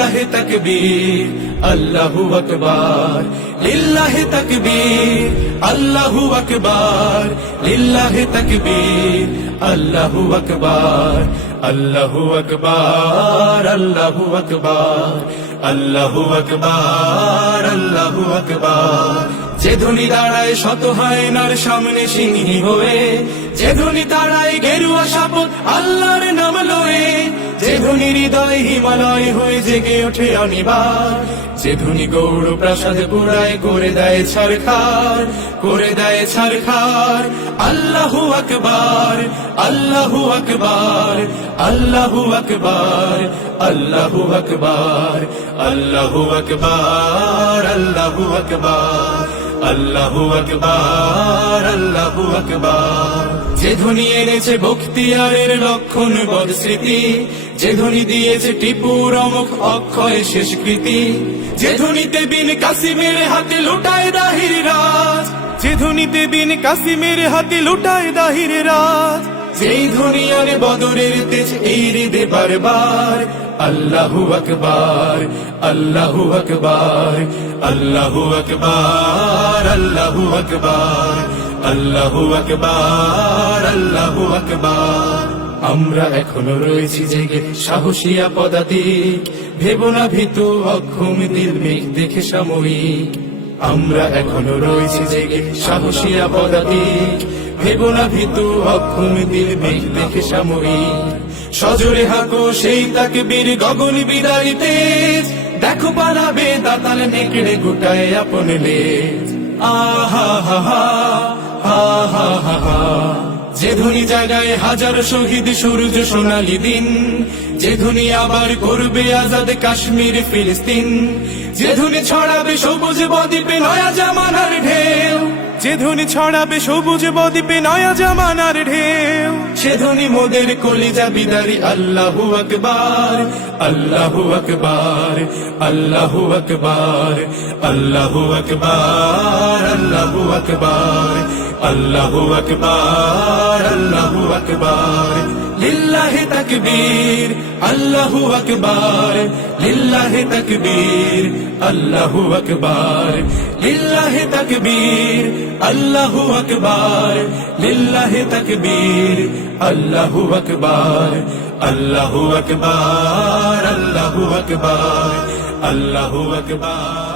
লিল্লাহি তাকবীর, আল্লাহু আকবার। লিল্লাহি তাকবীর, আল্লাহু আকবার। লিল্লাহি তাকবীর, আল্লাহু আকবার। আল্লাহু আকবার আল্লাহু আকবার। আল্লাহু আকবার আল্লাহু আকবার। যে ধনী দাঁড়ায় শত হায়নার সামনে সিংহী হয়ে, যে ধনী দাঁড়ায় গেরুয়া যে ধনী হৃদয় হিমালয় হয়ে জেগে ওঠে অনিবার। যে ধনী গৌর প্রাসাদ পুরায় করে দেয় ছারখার, করে দেয় ছারখার। আল্লাহু আকবার আল্লাহু আকবার আল্লাহু আকবার আল্লাহু আকবার আল্লাহু আকবার আল্লাহু আকবার। আল্লাহু আকবার আল্লাহু আকবার। যে ধ্বনি এনেছে বখতিয়ারের লক্ষণ বদ স্মৃতি যে ধ্বনি দিয়েছে টিপুর অমুখ অক্ষয় শেষ কৃতি, যে ধ্বনিতে বিন কাসিমের হাতে লুটায় দাহির রাজ, যে ধ্বনিতে বিন কাসিমের হাতে লুটায় দাহির রাজ, যেই ধ্বনি আনে বদরের তেজ এই হৃদে বারবার আল্লাহু আকবার আল্লাহু আকবার আল্লাহু আকবার আল্লাহু আকবার আল্লাহু আকবার আল্লাহু আকবার। আমরা এখনও রয়েছি জেগে সাহসিয়া পদাতিক, ভেব না ভীতু অক্ষম মেঘ দেখে সাময়িক। আমরা এখনও রয়েছি জেগে সাহসিয়া পদাতিক, ভেব না ভীতু অক্ষম মেঘ দেখে সাময়িক। সজোরে হাকো সেই তাকে বীর গগন বিদারী তেজ দেখো পালাবে দাতাল নেকড়ে গোটায় আপন হা হা হা হা হা হা। যে ধনী জায়গায় হাজার শহীদ, সূর্য সোনালি দিন। যে ধনী আবার করবে আজাদ কাশ্মীর, ফিলিস্তিন। যে ধনী ছড়াবে সবুজ বদ্বীপে নয়া জামানার ঢেউ। যে ধনী ছড়াবে সবুজ বদ্বীপে নয়া জামানার ঢেউ। সে ধনী মোদের কলিজা বিদারি। আল্লাহু আকবার আল্লাহু আকবার আল্লাহু আকবার আল্লাহু আকবার আল্লাহু আকবার আল্লাহু আকবার আল্লাহু আকবার। লিল্লাহি তাকবীর, আল্লাহু আকবার। লিল্লাহি তাকবীর, আল্লাহু আকবার। লিল্লাহি তাকবীর, আল্লাহু আকবার। লিল্লাহি তাকবীর, আল্লাহু আকবার। আল্লাহু আকবার আল্লাহু আকবার আল্লাহু আকবার।